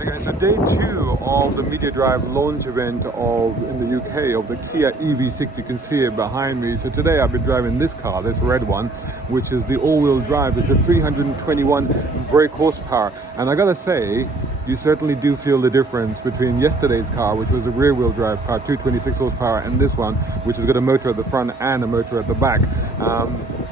Okay, so day 2 of the Media Drive launch event in the UK of the Kia EV6. You can see it behind me. So today I've been driving this car, this red one, which is the all-wheel drive. It's a 321 brake horsepower. And I gotta say, you certainly do feel the difference between yesterday's car, which was a rear-wheel drive car, 226 horsepower, and this one, which has got a motor at the front and a motor at the back.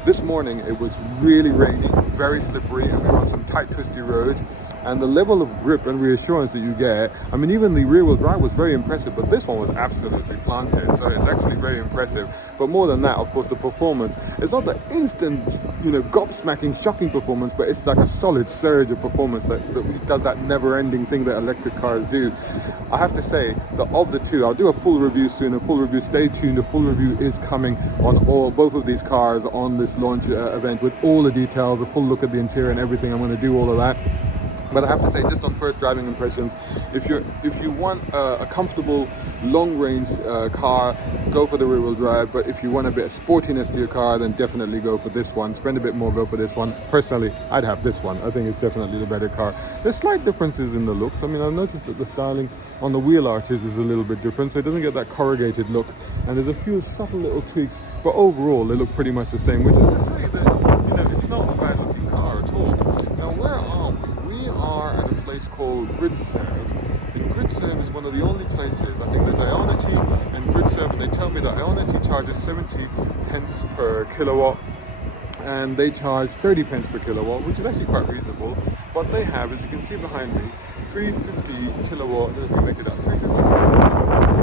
This morning it was really rainy, very slippery, and we were on some tight, twisty roads. And the level of grip and reassurance that you get, I mean, even the rear-wheel drive was very impressive, but this one was absolutely planted, so it's actually very impressive. But more than that, of course, the performance. It's not the instant, gobsmacking, shocking performance, but it's like a solid surge of performance that does that never-ending thing that electric cars do. I have to say that of the two, I'll do a full review soon, a full review, stay tuned, a full review is coming on both of these cars on this launch event with all the details, a full look at the interior and everything. I'm going to do all of that. But I have to say, just on first driving impressions, if you want a comfortable, long-range car, go for the rear-wheel drive. But if you want a bit of sportiness to your car, then definitely go for this one. Spend a bit more, go for this one. Personally, I'd have this one. I think it's definitely the better car. There's slight differences in the looks. I mean, I've noticed that the styling on the wheel arches is a little bit different, so it doesn't get that corrugated look. And there's a few subtle little tweaks, but overall, they look pretty much the same, which is to say that, it's not a bad-looking car at all. Now, where are we? We are at a place called GridServe. And GridServe is one of the only places, I think there's AWD and GridServe, and they tell me that AWD charges 70 pence per kilowatt and they charge 30 pence per kilowatt, which is actually quite reasonable. But they have, as you can see behind me, 350 kilowatt, let me make it up, 350 kilowatt.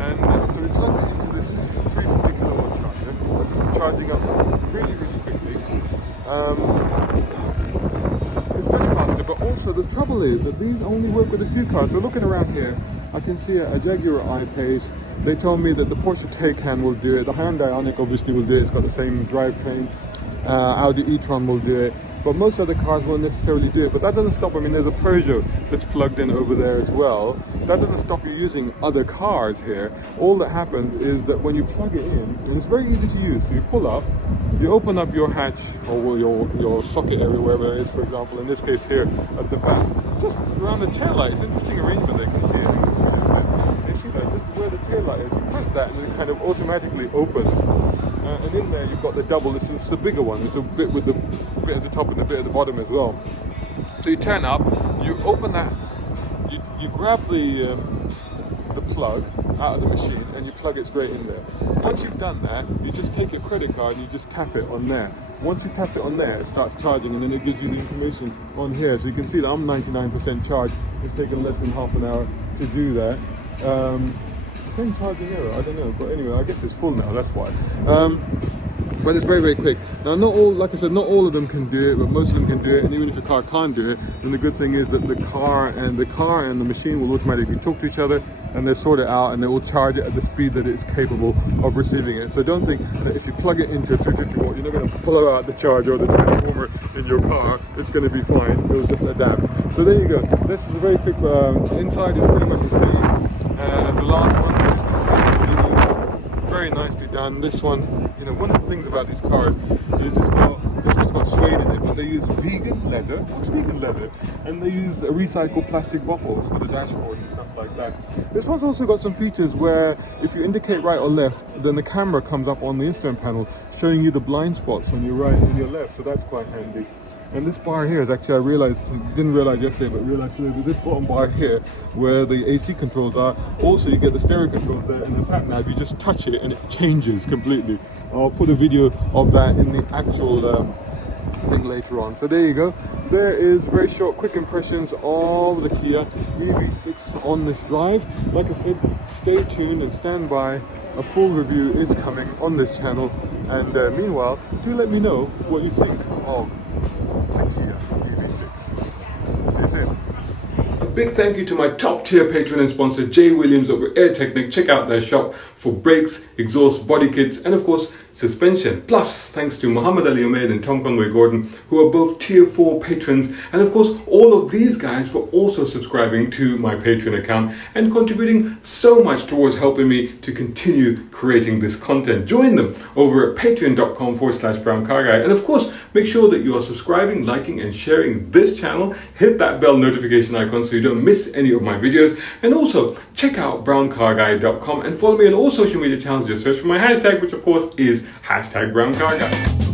And so we plug it into this 350 kilowatt charger, charging up really, really quickly. But also the trouble is that these only work with a few cars. So looking around here, I can see a Jaguar I-Pace. They told me that the Porsche Taycan will do it. The Hyundai Ioniq obviously will do it. It's got the same drivetrain. Audi e-tron will do it. But most other cars won't necessarily do it. But that doesn't stop. I mean, there's a Peugeot that's plugged in over there as well. That doesn't stop you using other cars here. All that happens is that when you plug it in, and it's very easy to use. So you pull up, you open up your hatch or your socket area, wherever it is, for example, in this case here at the back, just around the taillight. It's an interesting arrangement. They can see it. You see that just where the taillight is, you press that and it kind of automatically opens. And in there you've got the double, it's the bigger one, it's a bit with the bit at the top and the bit at the bottom as well. So you turn up, you open that, you grab the plug out of the machine and you plug it straight in there. Once you've done that, you just take your credit card and you just tap it on there. Once you tap it on there, it starts charging and then it gives you the information on here. So you can see that I'm 99% charged. It's taken less than half an hour to do that. Same charging error, I don't know, but anyway, I guess it's full now, that's why. But it's very, very quick. Now, not all, like I said, not all of them can do it, but most of them can do it. And even if the car can't do it, then the good thing is that the car and the machine will automatically talk to each other, and they'll sort it out, and they will charge it at the speed that it's capable of receiving it. So don't think that if you plug it into a 350 watt, you're not going to blow out the charger or the transformer in your car. It's going to be fine. It'll just adapt. So there you go. This is a very quick. Inside is pretty much the same as the last one. Just the same. It is very nicely done. This one, one of the things about these cars is this one's got suede in it, but they use vegan leather. What's vegan leather? And they use recycled plastic bottles for the dashboard and stuff like that. This one's also got some features where if you indicate right or left, then the camera comes up on the instrument panel showing you the blind spots on your right and your left, so that's quite handy. And this bar here is actually, didn't realize yesterday, but realized today that this bottom bar here, where the AC controls are, also you get the stereo controls there, and the sat nav, you just touch it and it changes completely. I'll put a video of that in the actual thing later on. So there you go. There is very short, quick impressions of the Kia EV6 on this drive. Like I said, stay tuned and stand by. A full review is coming on this channel. And meanwhile, do let me know what you think of the Kia EV6. See you soon. A big thank you to my top tier patron and sponsor Jay Williams over Air Technic. Check out their shop for brakes, exhaust, body kits, and of course suspension. Plus, thanks to Muhammad Ali Umaid and Tom Conway Gordon, who are both tier 4 patrons, and of course all of these guys for also subscribing to my Patreon account and contributing so much towards helping me to continue creating this content. Join them over at patreon.com/browncarguy, and of course make sure that you are subscribing, liking and sharing this channel. Hit that bell notification icon so you don't miss any of my videos, and also check out browncarguy.com and follow me on all social media channels. Just search for my hashtag, which of course is #browncarguy.